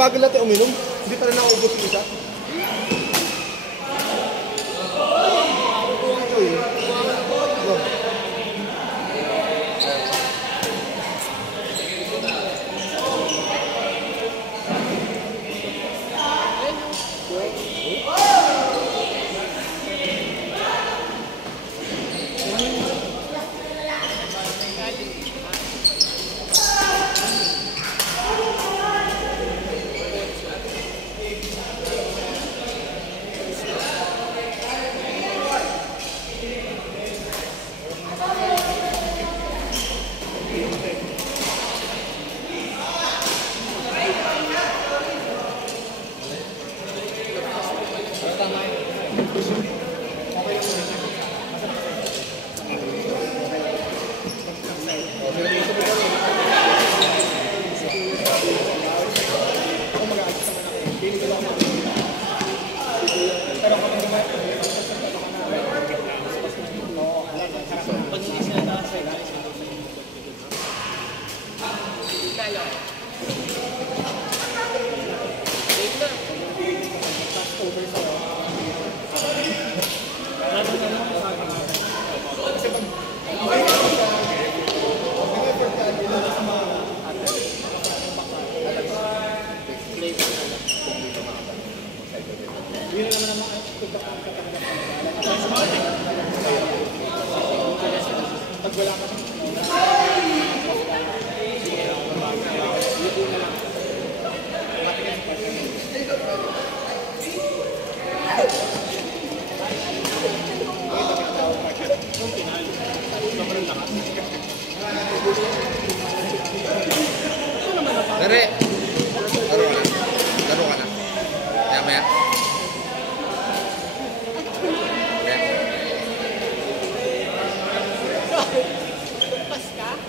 bagal natin uminom. Hindi pa rin nakaubos yung isa.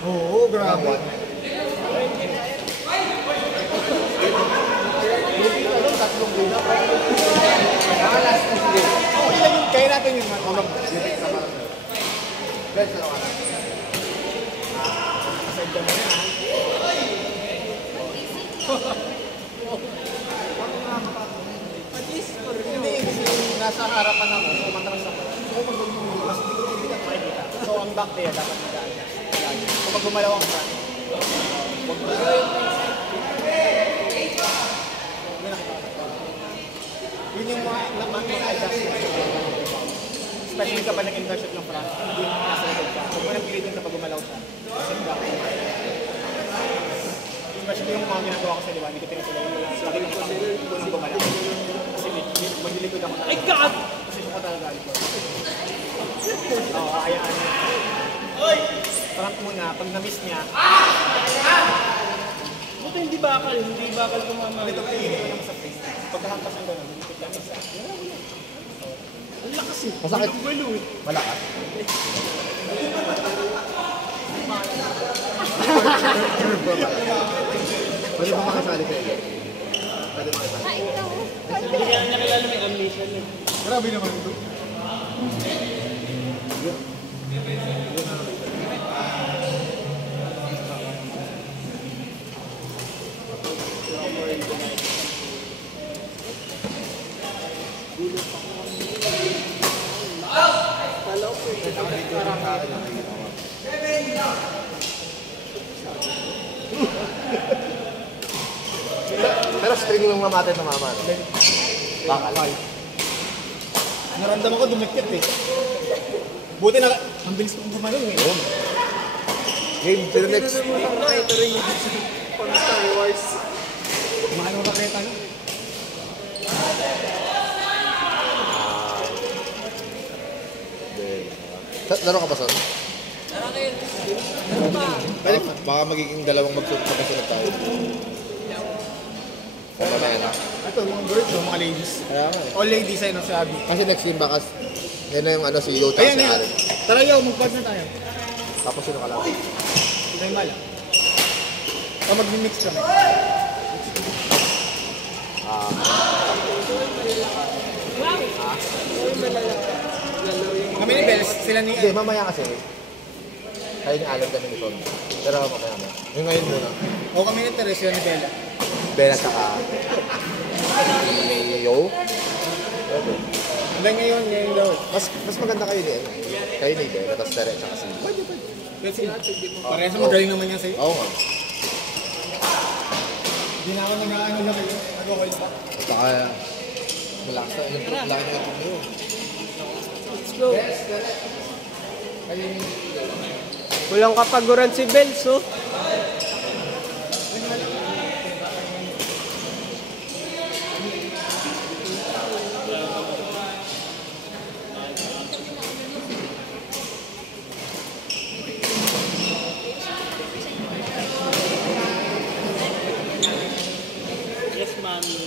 Oo, grabe. Kaya natin yung mga nasa harapan ako, so matras ako. So pag mas hindi ko hindi makikita. So ang back there dapat magdaan. So pag gumalaw ang front, wag mo yun yung mga adjustment. Especially kapag nag-inversion ng front, hindi mo nasa likod ka. Huwag mo nang pilitin kapag gumalaw siya. Kasi back. Especially yung mga ginagawa ko sa liwa, hindi ko tinasila yung lagi ng front kung gumalaw. Kasi magdilikod ako talaga. Ay God! Kasi ko talaga likod. Oo, ayaan niya. Front muna, pag na-miss niya. Buta hindi bakal kumama. Ito pinili ko naman sa face. Pagkahampas ang gano'n, hindi ko isa. Ang lakas eh. Masakit. Gulo eh. Malakas. Pwede ba makasali sa iyo? Pwede makasali. Hindi kaya niya kilala may amnesia eh. Grabe naman ito. Pero string lang mamatay ng mama. Bakal. Naramdaman ko dumikit eh. Buti na, ang bilis kong gumanong eh. Game to the next. Ito rin yung pang Star Wars. Kumain mo raketa no? Laro ka ba, Son? Laro kayo. Pwede, baka magiging dalawang magkasunod tayo. Sama na yan. Ito, mga girls o mga ladies. Kaya nga eh. All ladies ay no sabi. Kasi next game baka, yan na yung ano si Yo tsaka si Allen. Tara Yo, mag-pad na tayo. Tapos sino ka lang? Hindi yung mala. O mag-mix kami. Kami ni Bells, sila ni... Hindi, mamaya kasi. Kayo ni Alan kami ni Son. Pero mamaya. Yung ngayon muna. O kami ni Teres, sila ni Bella. Bella saka Yo. Hindi ngayon daw. Mas maganda kayo din. Kayo ni Bella, tapos Tere saka si Pwede. Kasi parehas magaling naman yan sa'yo. Oo nga. Hindi na ako nag-aano na kayo. Nag-okay pa. Saka malakas na. Laki na yung yun. Let's go. Kulang kapaguran si Bells, oh. Yes, mami.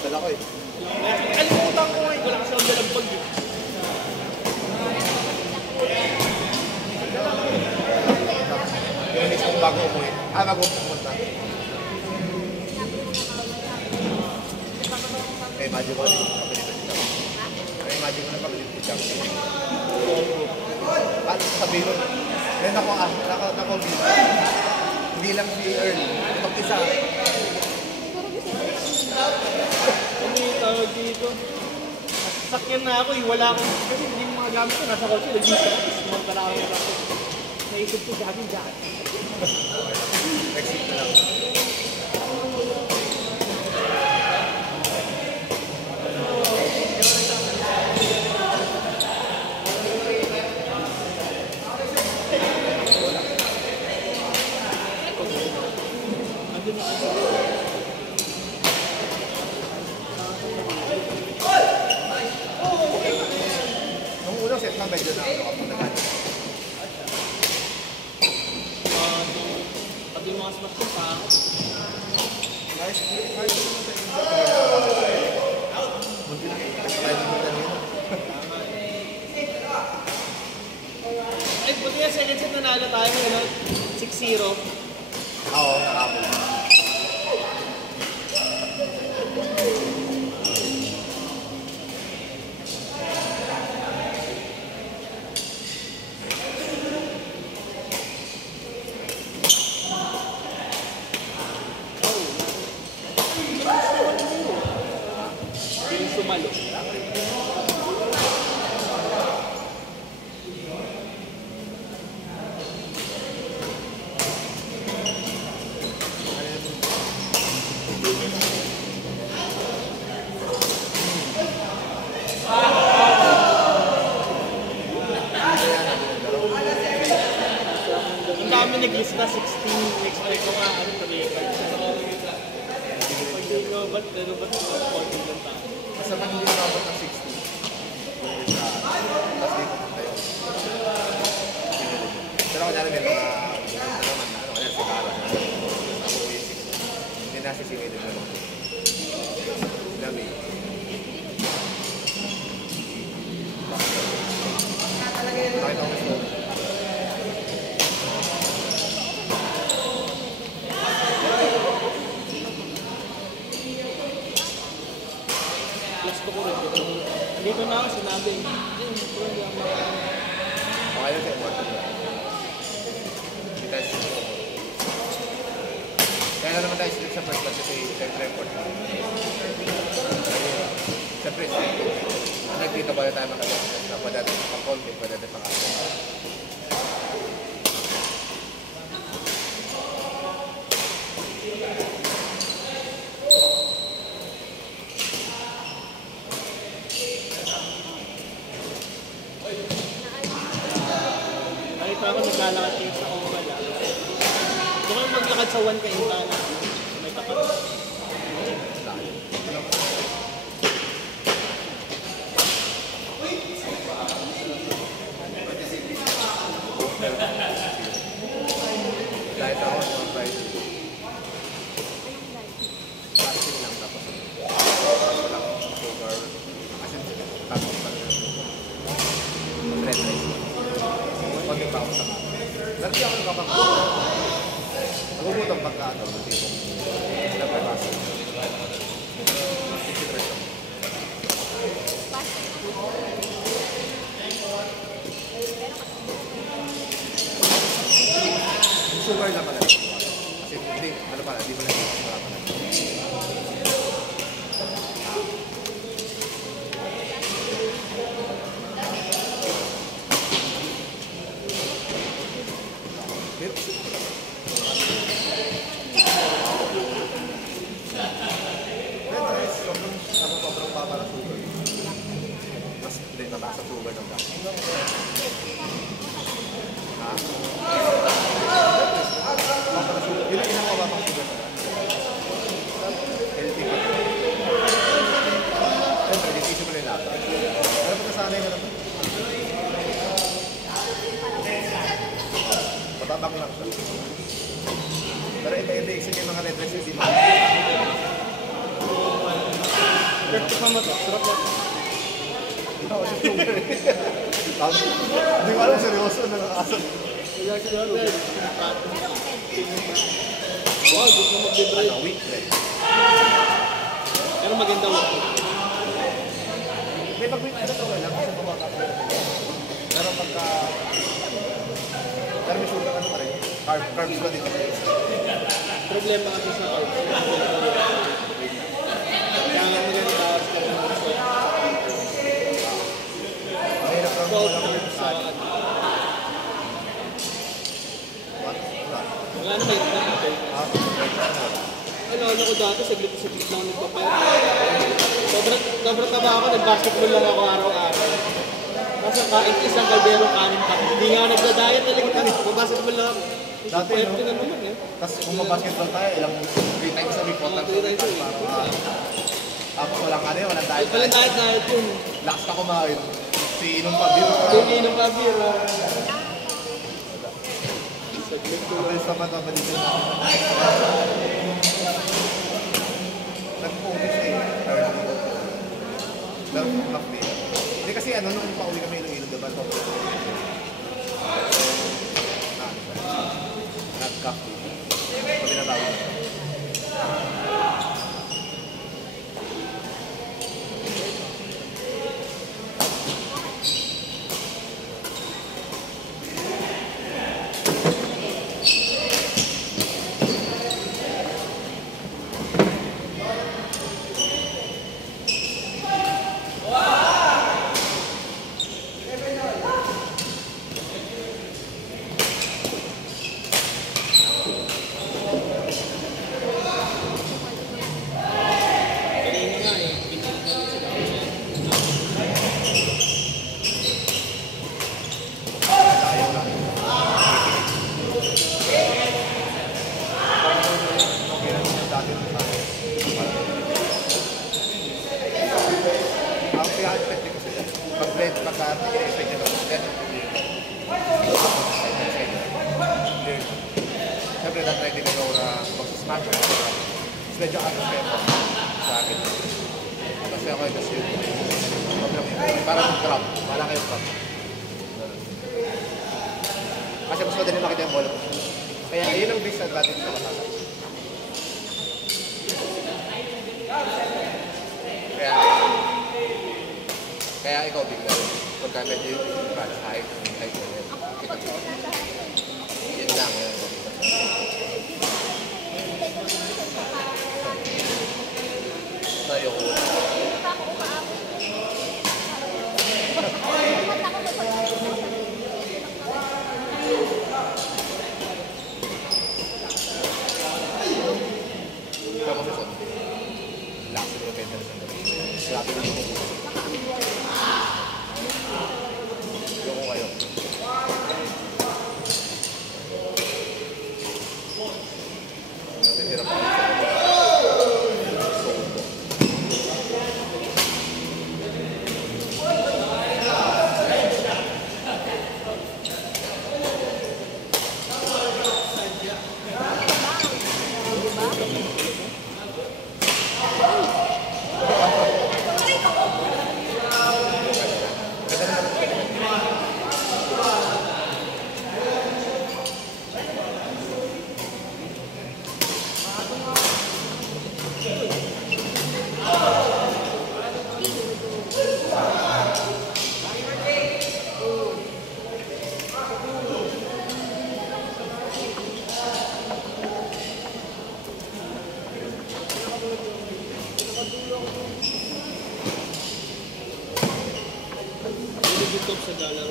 Dala ko eh. Alimutan ko eh. Wala kasi ako dalang bag eh. Yung mismo bago umuwi. Bago pumunta. May imagine ko na pabilitan si Chang. May imagine ko na pabilitan si Chang. Paano sabihin ko? Meron ako nako-view. Hindi lang si Earl. Itong isa. Ano yung tawag dito? Sakyan na ako eh. Wala akong... Kasi hindi yung mga gamit ko. Nasa kotse. Nag-isa ko. Tapos nagtala ako ng ako. Naisip ko dati dyan. Exit na lang. Nung unang set na medyo na ano kapag nagano. Pag yung mga smash ko pa ako. Munti na. Kaya naman na yun. Ay, buti nga second set nanalo tayo. Ano? 6-0. Oo, nakapon. Hindi yung sumalo. Ang dami nag-lista, 16. Expect ko nga, ano, tumikat. Pag ikaw, ba't konting lang tao? Basta man hindi nakabot ng 60. Tapos di pumunta yun. Pero kunyari may mga naman na, ano, kunyari si Kara. Nakuha yung 60. Hindi nasisingay din naman. Dami. Nakita ko gusto. Gusto ko rin. Dito na ako, sinabi. Pero hindi ako Okay lang sa'yo. Hindi tayo sila. Kaya na naman tayo sila sa first class kasi siyempre import. Siyempre, nagdito pala tayo makalas na pwede natin pang-content, pwede natin pang-content. ako naglalakad kayo sa Ongala. Doon kami maglakad sa 1 Kaintana. May tapat. Diet ako sa mga Friday. Fasting lang tapos walang sugar. Kasi tapos pa rin. Red rice. Konti pa ako sa mga. Lagi ako kapag nagugutom pagka ano, tipong nagpapasa. Sugar na pala. Kasi hindi, ano pala, hindi mo lang yung sugar pala. Sobrang baba ng sugar. Mas hindi, mataas ang sugar ng bata. Ha? Yun ang inakamababang sugar na. Healthy pa. Siyempre, disisip mo rin lahat. Pero pag nasanay mo naman. Matabang lang siya. Pero iba-iba isip yung mga red rice hindi mo. Perfect naman ito. Sarap na. Hindi ko alam seryoso na nakakasal. Wow, gusto mo mag-debrief. Weak eh. Pero maganda mo. May pag-weak na ito lang kasi kumakapit. Pero pagka... Pero may sugar ano pa rin. Carbs ba dito? Problema kasi sa carbs. Kaya nga maganda sa carbs. Mahirap lang Salt walang sa wala na kayo na. Ano ko dati, saglit lang nagpapayat. Sobrang taba ako, nag-basketball lang ako araw-araw. Kasi kain isang kaldero kanin pa. Hindi nga ako nagda-diet talaga. Nag-basketball lang ako. Dati, Payat no? ko na naman eh. Tapos kung mabasketball tayo, ilang 3 times a week, 4 times a week. Tapos walang ano yun, walang diet. Walang diet yun. Lakas ka kumain. Si inom pa, beer. Hindi inom pa beer. Mabilis naman ito, mabilis naman. Nag-focus na yun. Love day. Hindi kasi ano, nung pauwi kami Iloilo, diba? Nag-coffee. Kami natawag. Siyempre, na-try din ako na mag-smash. Medyo ano sa akin. Kasi ako yung kasi parang crab. Parang kayong crab. Kasi mas madali makita yung bola. Kaya yun ang disadvantage sa matasa. Kaya ikaw bigla. Pagka medyo yung height mo yan. Yan lang. Tayo ko. Kamu sa son. Lakas mo pwede na sandali. Grabe na mo. Yung ko kayo. Magic Cup sa lalaro.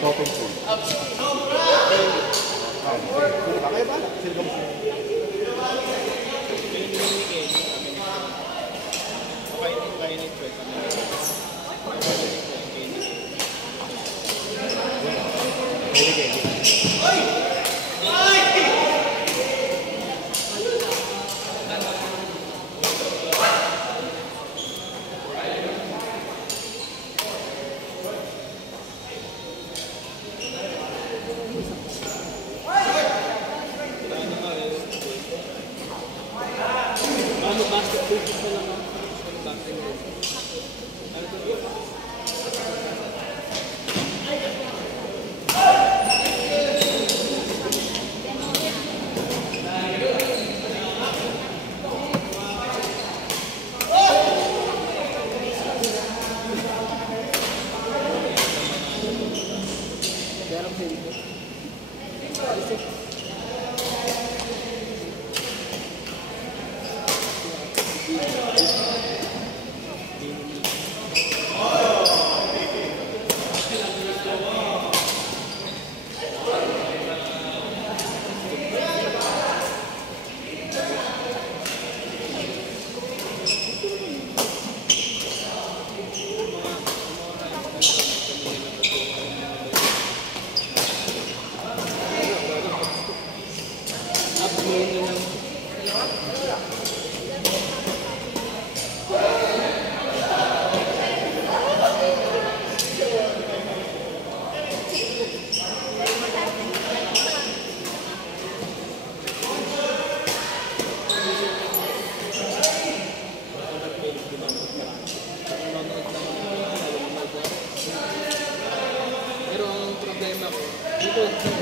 Open food. Kaya ba? Sila ka mo.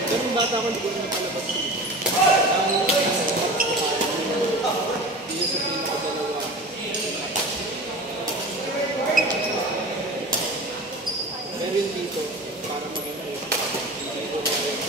Ganun bata ko, hindi ko rin napalabas. Hindi sa pinakadalawa. Meron dito, para maging hindi ko na rin.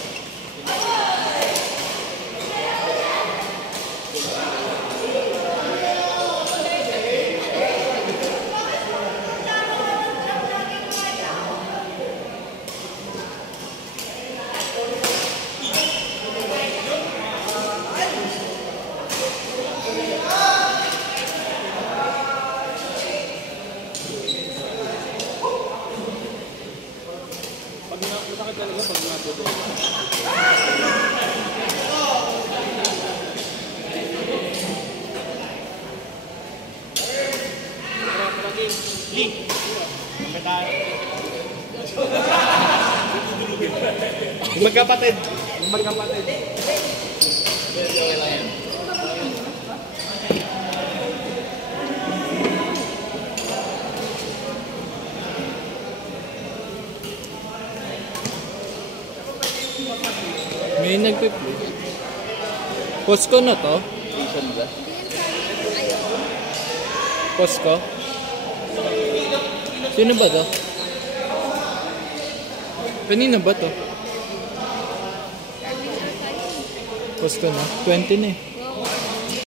Masakit talaga pag natuto. Link. Magkapatid. Magkapatid. May nagpe-play. Post ko na to. Post ko. Sino ba to? Kanina ba to? Post ko na. 20 na eh.